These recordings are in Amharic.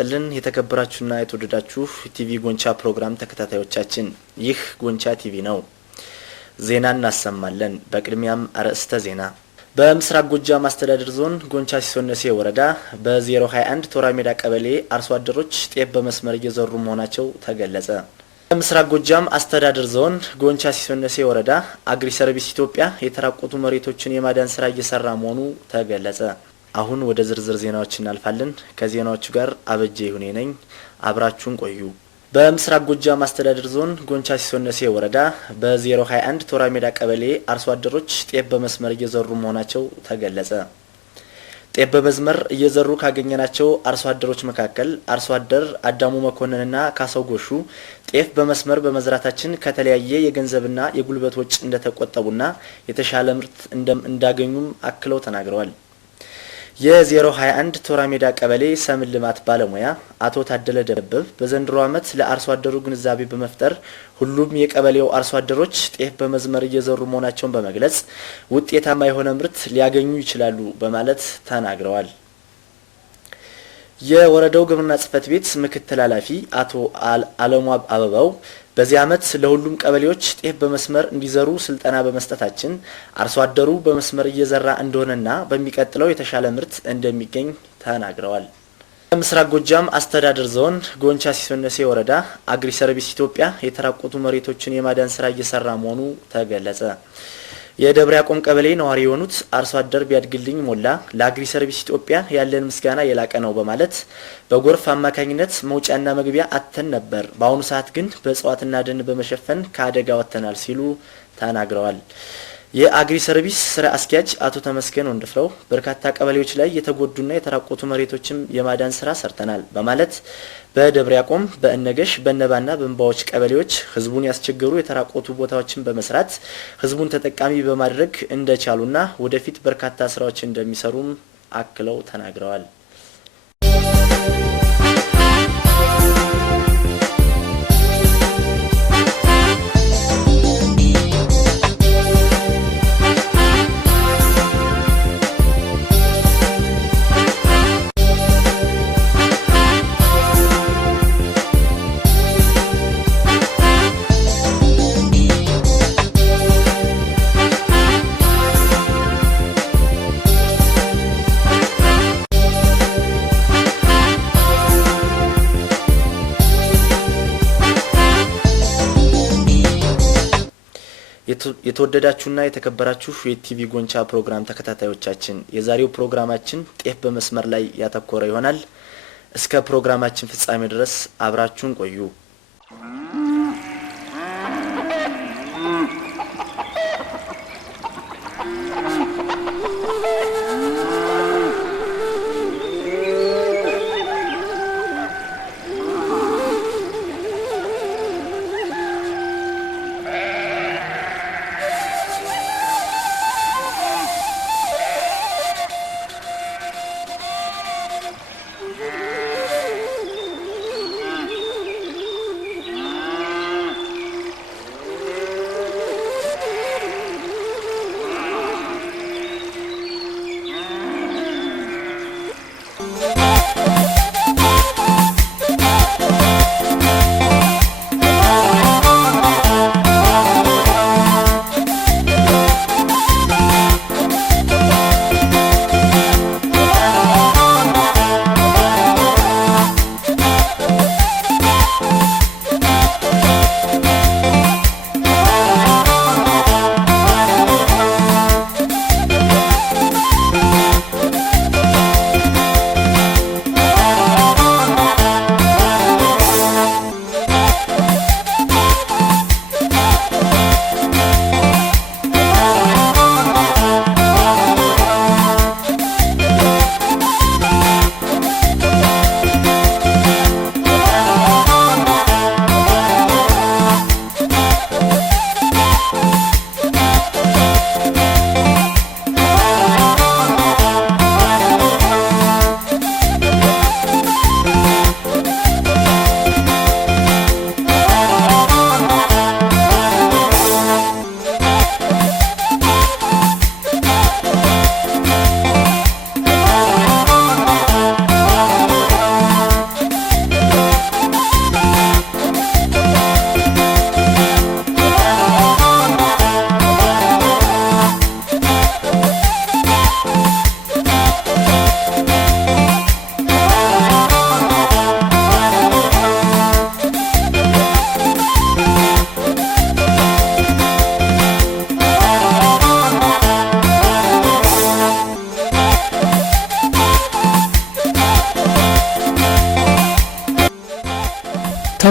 ይስጥልን የተከበራችሁና የተወደዳችሁ ቲቪ ጎንቻ ፕሮግራም ተከታታዮቻችን ይህ ጎንቻ ቲቪ ነው። ዜና እናሰማለን። በቅድሚያም አርዕስተ ዜና። በምስራቅ ጎጃም አስተዳደር ዞን ጎንቻ ሲሶነሴ ወረዳ በ021 ቶራሜዳ ቀበሌ አርሶ አደሮች ጤፍ በመስመር እየዘሩ መሆናቸው ተገለጸ። በምስራቅ ጎጃም አስተዳደር ዞን ጎንቻ ሲሶነሴ ወረዳ አግሪ ሰርቪስ ኢትዮጵያ የተራቆቱ መሬቶችን የማዳን ስራ እየሰራ መሆኑ ተገለጸ። አሁን ወደ ዝርዝር ዜናዎች እናልፋለን። ከዜናዎቹ ጋር አበጀ ይሁኔ ነኝ። አብራችሁን ቆዩ። በምስራቅ ጎጃም አስተዳደር ዞን ጎንቻ ሲሶነሴ ወረዳ በ021 ቶራሜዳ ቀበሌ አርሶ አደሮች ጤፍ በመስመር እየዘሩ መሆናቸው ተገለጸ። ጤፍ በመስመር እየዘሩ ካገኘናቸው አርሶ አደሮች መካከል አርሶ አደር አዳሙ መኮንንና ካሳው ጎሹ ጤፍ በመስመር በመዝራታችን ከተለያየ የገንዘብና የጉልበት ወጪ እንደተቆጠቡና የተሻለ ምርት እንዳገኙም አክለው ተናግረዋል። የ021 ቶራሜዳ ቀበሌ ሰብል ልማት ባለሙያ አቶ ታደለ ደበብ በዘንድሮ ዓመት ለአርሶ አደሩ ግንዛቤ በመፍጠር ሁሉም የቀበሌው አርሶ አደሮች ጤፍ በመስመር እየዘሩ መሆናቸውን በመግለጽ ውጤታማ የሆነ ምርት ሊያገኙ ይችላሉ በማለት ተናግረዋል። የወረዳው ግብርና ጽሕፈት ቤት ምክትል ኃላፊ አቶ አለሙ አበባው በዚህ ዓመት ለሁሉም ቀበሌዎች ጤፍ በመስመር እንዲዘሩ ስልጠና በመስጠታችን አርሶ አደሩ በመስመር እየዘራ እንደሆነና በሚቀጥለው የተሻለ ምርት እንደሚገኝ ተናግረዋል። በምስራቅ ጎጃም አስተዳደር ዞን ጎንቻ ሲሶነሴ ወረዳ አግሪ ሰርቪስ ኢትዮጵያ የተራቆቱ መሬቶችን የማዳን ስራ እየሰራ መሆኑ ተገለጸ። የደብረ ያቆም ቀበሌ ነዋሪ የሆኑት አርሶ አደር ቢያድግልኝ ሞላ ለአግሪ ሰርቪስ ኢትዮጵያ ያለን ምስጋና የላቀ ነው በማለት በጎርፍ አማካኝነት መውጫና መግቢያ አጥተን ነበር፣ በአሁኑ ሰዓት ግን በእጽዋትና ደን በመሸፈን ከአደጋ ወጥተናል ሲሉ ተናግረዋል። የአግሪ ሰርቪስ ስራ አስኪያጅ አቶ ተመስገን ወንድፍረው በርካታ ቀበሌዎች ላይ የተጎዱና የተራቆቱ መሬቶችም የማዳን ስራ ሰርተናል በማለት በደብረ ያቆም፣ በእነገሽ፣ በእነባና በእንባዎች ቀበሌዎች ህዝቡን ያስቸገሩ የተራቆቱ ቦታዎችን በመስራት ህዝቡን ተጠቃሚ በማድረግ እንደቻሉና ወደፊት በርካታ ስራዎች እንደሚሰሩም አክለው ተናግረዋል። የተወደዳችሁና የተከበራችሁ የቲቪ ጎንቻ ፕሮግራም ተከታታዮቻችን የዛሬው ፕሮግራማችን ጤፍ በመስመር ላይ ያተኮረ ይሆናል። እስከ ፕሮግራማችን ፍጻሜ ድረስ አብራችሁን ቆዩ።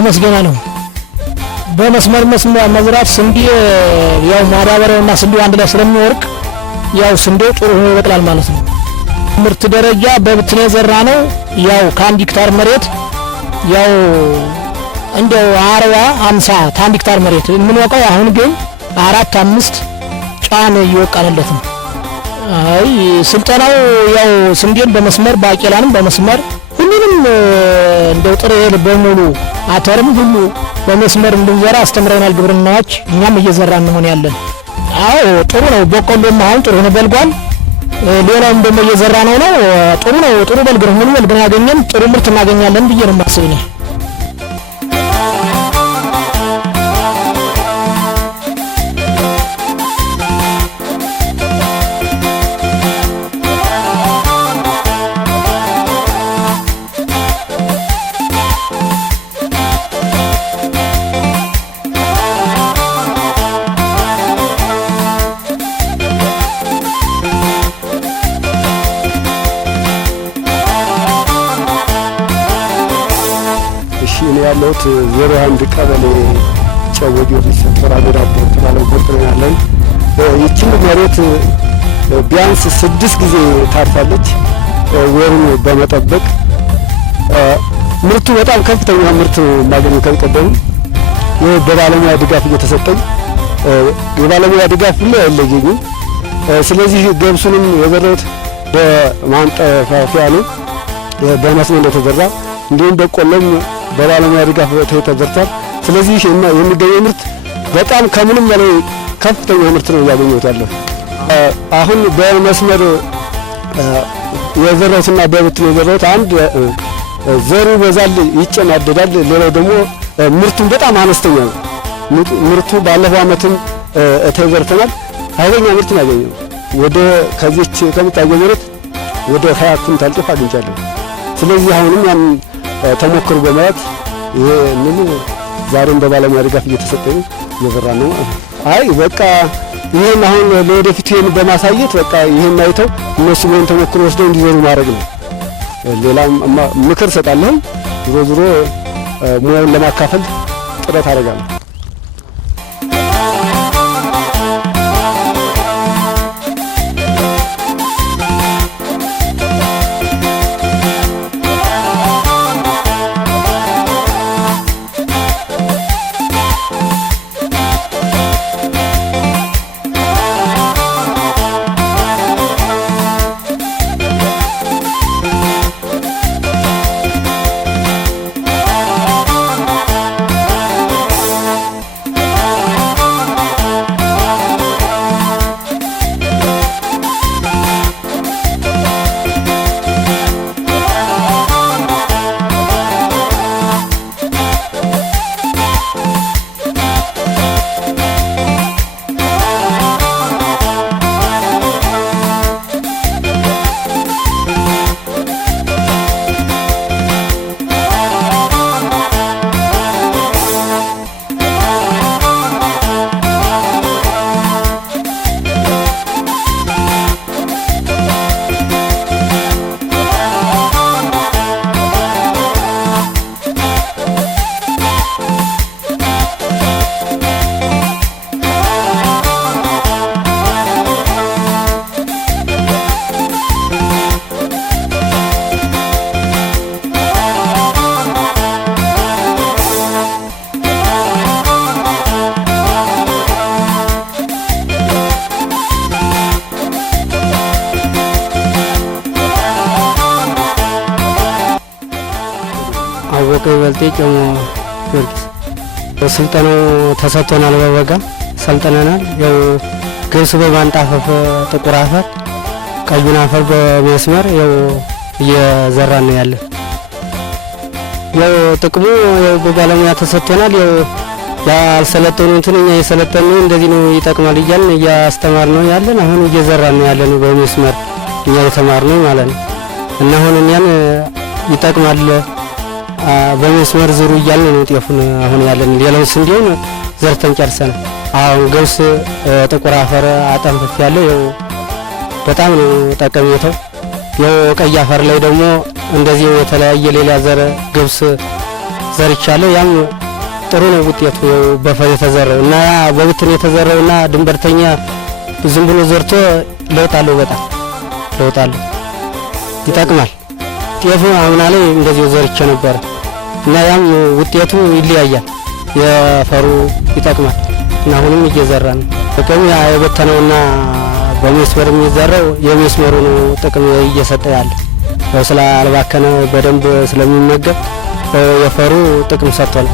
ተመስገና ነው። በመስመር መዝራት ስንዴ ያው ማዳበሪያውና ስንዴው አንድ ላይ ስለሚወርቅ ያው ስንዴው ጥሩ ሆኖ ይበቅላል ማለት ነው። ምርት ደረጃ በብትኔ ዘራ ነው። ያው ከ1 ሄክታር መሬት ያው እንደው 40 50 ከ1 ሄክታር መሬት የምንወቃው አሁን ግን 4-5 ጫን እየወቃነለት ነው። አይ ስልጠናው ያው ስንዴን በመስመር ባቄላንም በመስመር ሁሉንም እንደው ጥሬ በሙሉ አተርም ሁሉ በመስመር እንድንዘራ አስተምረናል ግብርናዎች። እኛም እየዘራን ነው ያለን። አዎ ጥሩ ነው። በቆሎም አሁን ጥሩ ነው በልጓል። ሌላውም ደግሞ እየዘራ ነው ጥሩ ነው። ጥሩ በልግ ነው። ምን በልግ ያገኘን ጥሩ ምርት እናገኛለን ብዬ ነው የማስበው። ያለሁት 01 ቀበሌ ጨወዲ ወዲሰራ ወዳቦ ተባለው ቆጥረናለን። ይቺን መሬት ቢያንስ 6 ጊዜ ታርፋለች። ወሩን በመጠበቅ ምርቱ በጣም ከፍተኛ ምርት ማግኘት ከቀደም በባለሙያ ድጋፍ እየተሰጠኝ የባለሙያ ድጋፍ ሁሉ አይለየኝም። ስለዚህ ገብሱንም የዘራሁት በማንጠፋፊያ ነው በመስመር የተዘራ እንዲሁም በቆሎም በባለሙያ ድጋፍ ተዘርቷል። ስለዚህ የሚገኘው ምርት በጣም ከምንም በላይ ከፍተኛ ምርት ነው ያገኘሁት ያለው። አሁን በመስመር የዘራሁትና በብትን የዘራሁት አንድ ዘሩ በዛል ይጨማደዳል። ሌላው ደግሞ ምርቱን በጣም አነስተኛ ነው። ምርቱ ባለፈው ዓመትም ተዘርተናል። ኃይለኛ ምርት ያገኘው ወደ ከዚች ከምታገኘው መሬት ወደ 20 ኩንታል ጤፍ አግኝቻለሁ። ስለዚህ አሁንም ያን ተሞክሮ በማየት ይሄንን ዛሬም በባለሙያ ድጋፍ እየተሰጠኝ እየዘራ ነው። አይ በቃ ይሄን አሁን ለወደፊት ይሄን በማሳየት በቃ ይሄን አይተው እነሱ ምን ተሞክሮ ወስደው እንዲዘሩ ማድረግ ነው። ሌላም ምክር ሰጣለሁ። ዞሮ ሙያውን ለማካፈል ጥረት አደርጋለሁ። አወቀ ይበልጤ ጨሞ ጊዮርጊስ ስልጠናው ተሰጥቶናል። በበጋ ሰልጥነናል። ያው ገብስ በማንጣፈፍ ጥቁር አፈር ቀዩን አፈር በመስመር ያው እየዘራን ነው ያለ። ያው ጥቅሙ ያው በባለሙያ ተሰጥቶናል። ያው ያልሰለጠኑትን እኛ የሰለጠነው እንደዚህ ነው ይጠቅማል እያልን እያስተማርነው ያለን። አሁን እየዘራን ነው ያለን በመስመር እኛ የተማርነው ማለት ነው። እና አሁን እኛን ይጠቅማል በመስመር ዝሩ እያልን ነው ጤፉን አሁን ያለን። ሌላው ስንዴውን ዘርተን ጨርሰናል። አሁን ገብስ ጥቁር አፈር አጠንፍፍ ያለው ያው በጣም ነው ጠቀሜታው። ያው ቀይ አፈር ላይ ደግሞ እንደዚህ የተለያየ ሌላ ዘር ገብስ ዘርቻለሁ። ያም ጥሩ ነው ውጤቱ በፈር የተዘራው እና በብትን የተዘራውና ድንበርተኛ ዝም ብሎ ዘርቶ ለውጥ አለው። በጣም ለውጥ አለው፣ ይጠቅማል። ጤፉ አምና ላይ እንደዚህ ዘርቼ ነበር እና ያም ውጤቱ ይለያያል። የፈሩ ይጠቅማል እና አሁንም እየዘራን ጥቅም የበተነውና በመስመር የሚዘራው የመስመሩ ነው ጥቅም እየሰጠ ያለ ያው ስላልባከነ በደንብ ስለሚመገብ የፈሩ ጥቅም ሰጥቷል።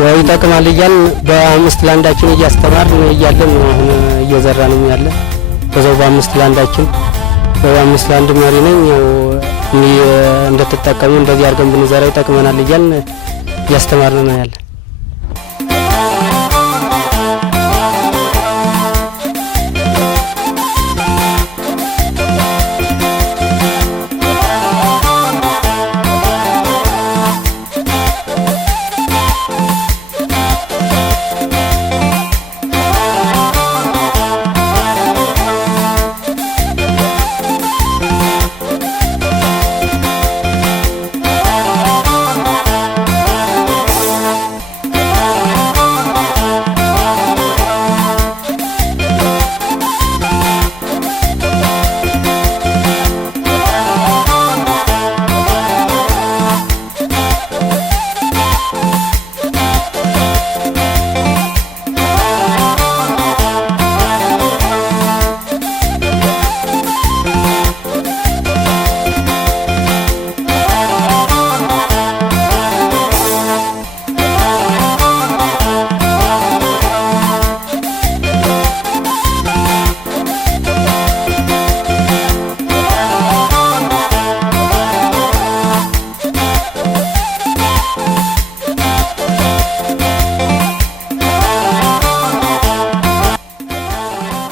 ያው ይጠቅማል እያልን በ5 ላንዳችን እያስተማርን እያለን አሁን እየዘራን ያለ በዛው በ5 ላንዳችን በ5 ላንድ መሪ ነኝ። ያው እንደተጠቀሙ እንደዚህ አድርገን ብንዘራ ይጠቅመናል እያልን እያስተማርን ነው ያለ።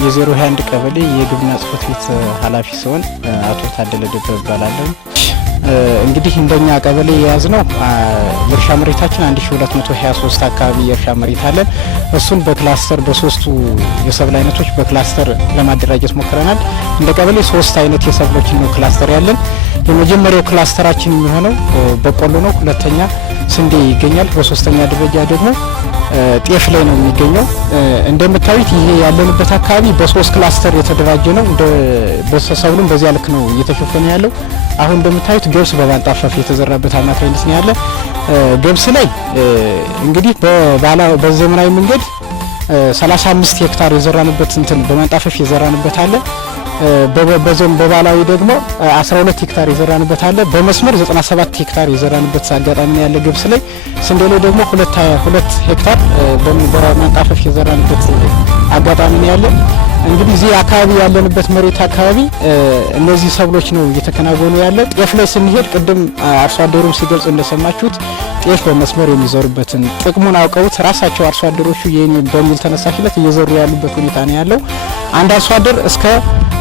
የ021 ቀበሌ የግብርና ጽሕፈት ቤት ኃላፊ ሲሆን አቶ ታደለ ደበበ እባላለሁ። እንግዲህ እንደኛ ቀበሌ የያዝነው የእርሻ መሬታችን 1223 አካባቢ የእርሻ መሬት አለን። እሱን በክላስተር በሶስቱ የሰብል አይነቶች በክላስተር ለማደራጀት ሞክረናል። እንደ ቀበሌ 3 አይነት የሰብሎችን ነው ክላስተር ያለን። የመጀመሪያው ክላስተራችን የሚሆነው በቆሎ ነው። ሁለተኛ ስንዴ ይገኛል። በሶስተኛ ደረጃ ደግሞ ጤፍ ላይ ነው የሚገኘው። እንደምታዩት ይሄ ያለንበት አካባቢ በ3 ክላስተር የተደራጀ ነው። በሰብሉም በዚያ ልክ ነው እየተሸፈነ ያለው። አሁን እንደምታዩት ገብስ በማንጣፈፍ የተዘራበት አማካኝነት ነው ያለ። ገብስ ላይ እንግዲህ በዘመናዊ መንገድ 35 ሄክታር የዘራንበት እንትን በማንጣፈፍ የዘራንበት አለ። በባህላዊ ደግሞ 12 ሄክታር የዘራንበት አለ። በመስመር 97 ሄክታር የዘራንበት አጋጣሚ ነው ያለ ገብስ ላይ። ስንዴ ላይ ደግሞ 2 ሄክታር በማንጣፈፍ የዘራንበት አጋጣሚ ነው ያለ። እንግዲህ እዚህ አካባቢ ያለንበት መሬት አካባቢ እነዚህ ሰብሎች ነው እየተከናወኑ ያለ። ጤፍ ላይ ስንሄድ ቅድም አርሶ አደሩም ሲገልጽ እንደሰማችሁት ጤፍ በመስመር የሚዘሩበትን ጥቅሙን አውቀውት ራሳቸው አርሶ አደሮቹ የኔ በሚል ተነሳሽነት እየዘሩ ያሉበት ሁኔታ ነው ያለው። አንድ አርሶ አደር እስከ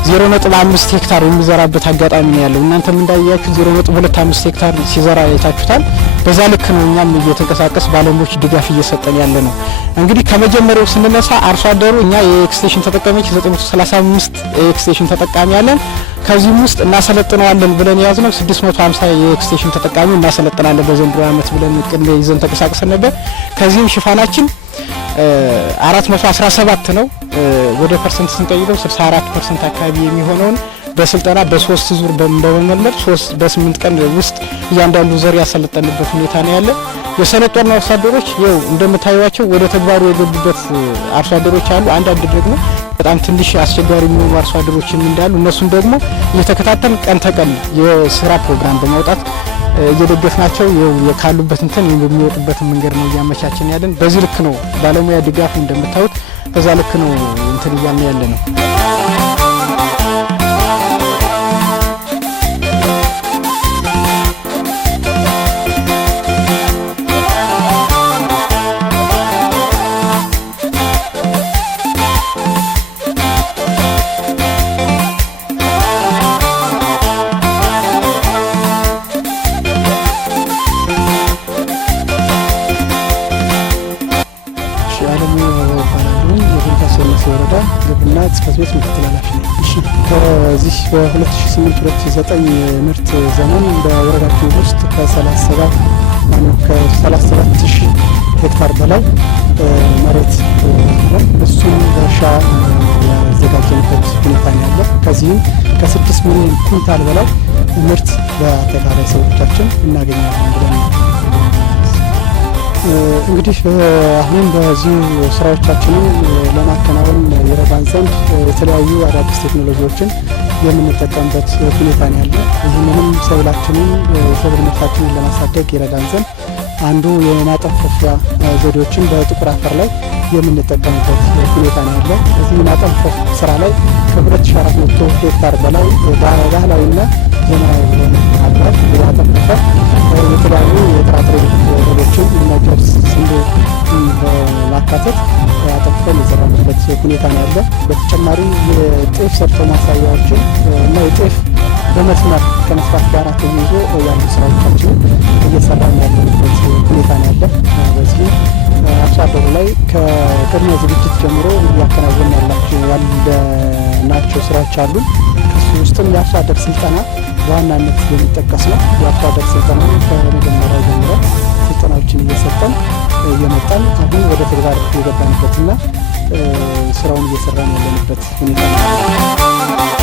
0.5 ሄክታር የሚዘራበት አጋጣሚ ነው ያለው። እናንተም እንዳያችሁ 0.25 ሄክታር ሲዘራ አይታችሁታል። በዛ ልክ ነው እኛም እየተንቀሳቀስ ባለሙያዎች ድጋፍ እየሰጠን ያለ ነው። እንግዲህ ከመጀመሪያው ስንነሳ አርሶ አደሩ እኛ የኤክስቴንሽን ተጠቃሚዎች 935 የኤክስቴንሽን ተጠቃሚ ያለን። ከዚህም ውስጥ እናሰለጥነዋለን ብለን የያዝነው 650 የኤክስቴንሽን ተጠቃሚ እናሰለጥናለን በዘንድሮ ዓመት ብለን እቅድ ይዘን ተንቀሳቅሰን ነበር። ከዚህም ሽፋናችን 417 ነው። ወደ ፐርሰንት ስንቀይረው 64% አካባቢ የሚሆነውን በስልጠና በ3 ዙር በመመልመል በ8 ቀን ውስጥ እያንዳንዱ ዘር ያሰለጠንበት ሁኔታ ነው ያለ። የሰለጠኑ አርሶ አደሮች ይኸው እንደምታዩዋቸው ወደ ተግባሩ የገቡበት አርሶ አደሮች አሉ። አንዳንድ ደግሞ በጣም ትንሽ አስቸጋሪ የሚሆኑ አርሶ አደሮችም እንዳሉ እነሱን ደግሞ እየተከታተል ቀን ተቀን የስራ ፕሮግራም በማውጣት እየደገፍናቸው ካሉበት እንትን የሚወጡበትን መንገድ ነው እያመቻችን ያለን። በዚህ ልክ ነው ባለሙያ ድጋፍ እንደምታዩት በዛ ልክ ነው እንትን እያልን ያለ ነው። የግብርና ጽሕፈት ቤት ምክትል ከዚህ በ2008-2009 ምርት ዘመን በወረዳችን ውስጥ ከ37,000 ሄክታር በላይ መሬት እሱን በእርሻ ያዘጋጀንበት ሁኔታ ያለ ከዚህም ከ6 ሚሊዮን ኩንታል በላይ ምርት በአጠቃላይ ሰዎቻችን እናገኛለን ብለን እንግዲህ አሁን በዚህ ስራዎቻችንን ለማከናወን ይረዳን ዘንድ የተለያዩ አዳዲስ ቴክኖሎጂዎችን የምንጠቀምበት ሁኔታ ነው ያለ። ይህንንም ሰብላችንን የሰብል ምርታችንን ለማሳደግ ይረዳን ዘንድ አንዱ የማጠንፈፊያ ዘዴዎችን በጥቁር አፈር ላይ የምንጠቀምበት ሁኔታ ነው ያለ። እዚህ ማጠንፈፍ ስራ ላይ ከ2400 ሄክታር በላይ ባህላዊና ዘመናዊ የሆነ አጥራት ያጠንፈፈ የተለያዩ የጥራጥሬ እህሎችን ገብስ፣ ስንዴ በማካተት አጠንፍፈን የሰራንበት ሁኔታ ነው ያለ። በተጨማሪ የጤፍ ሰርቶ ማሳያዎችን እና የጤፍ በመስመር ከመስራት ጋር ተያይዞ ያሉ ስራዎቻችን እየሰራን ያለንበት ሁኔታ ነው ያለ። በዚህ አርሶ አደሩ ላይ ከቅድመ ዝግጅት ጀምሮ እያከናወን ያለናቸው ስራዎች አሉ። ከሱ ውስጥም የአርሶ አደር ስልጠና በዋናነት የሚጠቀስ ነው። የአርሶ አደር ስልጠና ከመጀመሪያው ጀምሮ ስልጠናዎችን እየሰጠን እየመጣን አሁን ወደ ተግባር የገባንበትና ስራውን እየሰራን ያለንበት ሁኔታ ነው።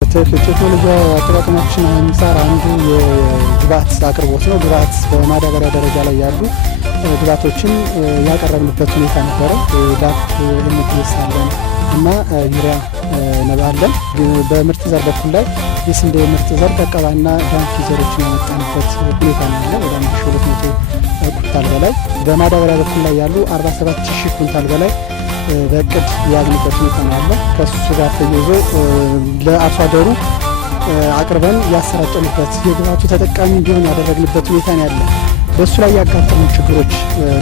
ቴክኖሎጂ አጠቃቀማችን አንጻር አንዱ የግብዓት አቅርቦት ነው። ግብዓት በማዳበሪያ ደረጃ ላይ ያሉ ግብዓቶችን ያቀረብንበት ሁኔታ ነበረ። ዳፕ ኤምፒኤስ አለን እና ዩሪያ ነባለን። በምርት ዘር በኩል ላይ የስንዴ ምርት ዘር ቀቀባና ዳንፊ ዘሮችን ያመጣንበት ሁኔታ ነው ያለ ወደ 1200 ኩንታል በላይ። በማዳበሪያ በኩል ላይ ያሉ 47000 ኩንታል በላይ በእቅድ ያዝንበት ሁኔታ ነው ያለ። ከሱ ጋር ተያይዞ ለአርሶ አደሩ አቅርበን ያሰራጨንበት የግብዓቱ ተጠቃሚ እንዲሆን ያደረግንበት ሁኔታ ነው ያለ። በእሱ ላይ ያጋጠሙ ችግሮች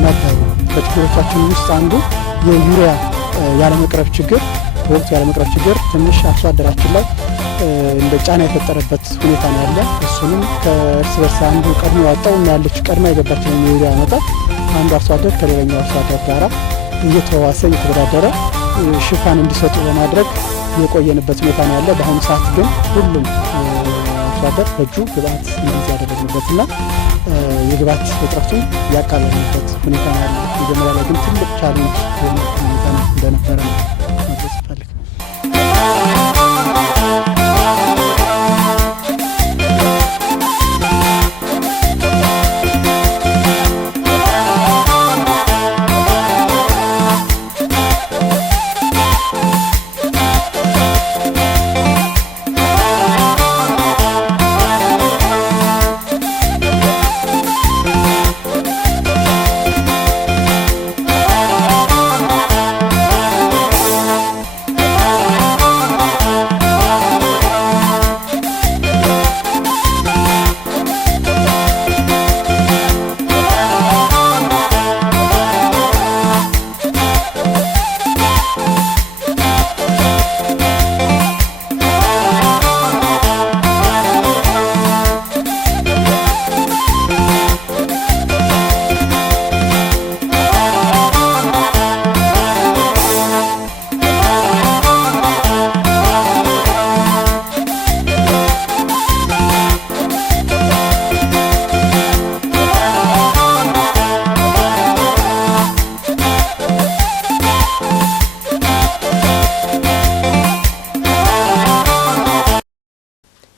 ነበሩ። ከችግሮቻችን ውስጥ አንዱ የዩሪያ ያለመቅረብ ችግር፣ በወቅቱ ያለመቅረብ ችግር ትንሽ አርሶ አደራችን ላይ እንደ ጫና የፈጠረበት ሁኔታ ነው ያለ። እሱንም ከእርስ በርስ አንዱ ቀድሞ ያወጣው እና ያለች ቀድማ የገባችውን የዩሪያ መጠን አንዱ አርሶ አደር ከሌላኛው አርሶ አደር ጋራ እየተዋሰ እየተወዳደረ ሽፋን እንዲሰጡ በማድረግ የቆየንበት ሁኔታ ነው ያለ። በአሁኑ ሰዓት ግን ሁሉም አርሶ አደር በእጁ ግብዓት እንዲይዝ ያደረግንበትና የግብዓት እጥረቱን ያቃለልንበት ሁኔታ ነው ያለ። መጀመሪያ ላይ ግን ትልቅ ቻሌንጅ ሁኔታ እንደነበረ ነው መግለጽ ይፈልግ።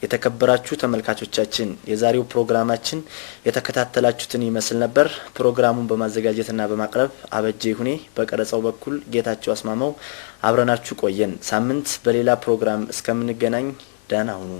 የተከበራችሁ ተመልካቾቻችን የዛሬው ፕሮግራማችን የተከታተላችሁትን ይመስል ነበር። ፕሮግራሙን በማዘጋጀትና በማቅረብ አበጄ ይሁኔ፣ በቀረጻው በኩል ጌታቸው አስማማው አብረናችሁ ቆየን። ሳምንት በሌላ ፕሮግራም እስከምንገናኝ ደህና ሁኑ።